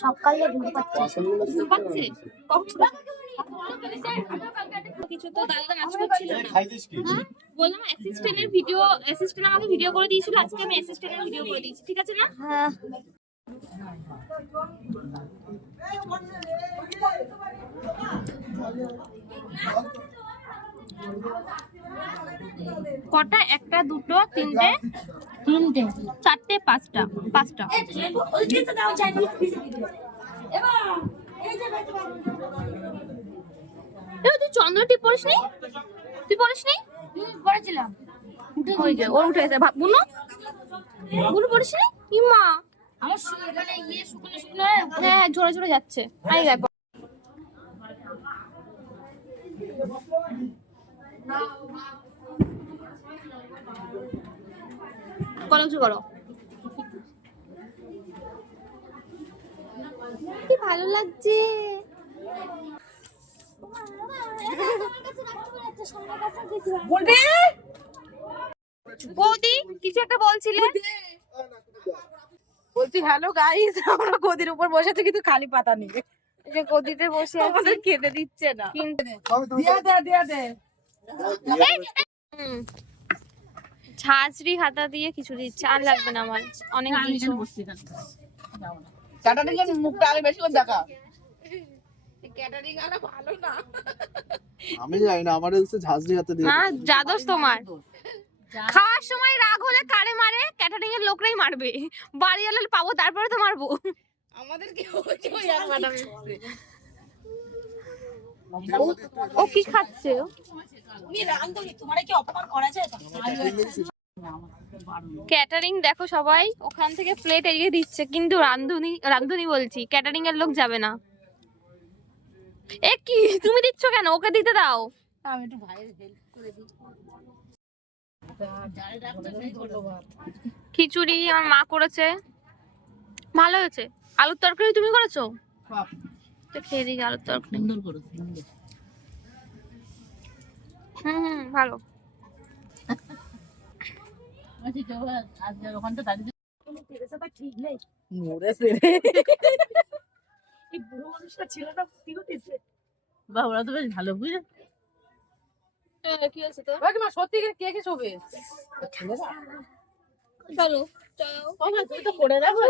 সকালে কিছু তো দাদা নাচ করছিল না, বললাম অ্যাসিস্ট্যান্টের ভিডিও, অ্যাসিস্ট্যান্ট আমাকে ভিডিও করে দিয়েছিল, আজকে আমি অ্যাসিস্ট্যান্টের ভিডিও করে দিয়েছি, ঠিক আছে না? হ্যাঁ কটা? একটা, দুটো, তিনটে, চারটে, পাঁচটা। তুই চন্দ্রটিপ পড়িসনি? তুই পড়িসনি? পড়েছিলাম। ওর উঠে গেছে। বুনু পড়িসনি? ইমা আমার মানে শুকনো শুকনো হ্যাঁ ঝরে ঝরে যাচ্ছে। আই দেখো করো কি ভালো লাগছে। বৌদি কিছু একটা বলছিলে? বলছি হ্যালো গাইস, আমরা গদির উপর বসে আছি কিন্তু খালি পাতা নেই। এই যে গদিতে বসে আমাদের খেতে দিচ্ছে না। কিন্তু দিয়া দে ঝাঁঝরি হাতা দিয়ে কিছু দিচ্ছে, আর লাগবে না আমার, অনেক কিছু। ক্যাটারিং এর মুখটা আগে বেশি করে দেখা। ক্যাটারিং আলা ভালো না। আমি জানি না, আমার এসে ঝাঁঝরি হাতে দিয়ে হ্যাঁ জাদোস তোমার। খাওয়ার সময় রাগ হলে কারে মারে? ক্যাটারিং এর লোকরাই মারবে। বাড়ি এলে পাবো, তারপরে তো মারবো। আমাদের কি ওই আর ম্যাডাম এসেছে। ও কি খাচ্ছে? তুমি রান্ধনি, তোমারে কি অপমান করা যায়? ক্যাটারিং দেখো সবাই ওখান থেকে প্লেট এগিয়ে দিচ্ছে, কিন্তু রান্ধুনি বলছি, ক্যাটারিং এর লোক যাবে না। এ কি তুমি দিচ্ছ কেন? ওকে দিতে দাও। আমি একটু ভাইয়ের হেল্প করে দিই। খিচুড়ি আমার মা করেছে, ভালো হয়েছে। আলুর তরকারি তুমি করেছো? তো খেয়ে দিই আলুর তরকারি। সুন্দর করে সুন্দর। ভালো। আচ্ছা চল আজকে ওখানটা দাঁড়িয়ে ঠিক নেই মরেছে রে। এই বুড়ো মানুষটা ছিল না কি হতেছে বাহ ওরা তো বেশ ভালো বুঝলে। কি হয়েছে তো? কাকিমা সত্যি কে কে শোবে? চলো চলো। তুই তো করে রাখো।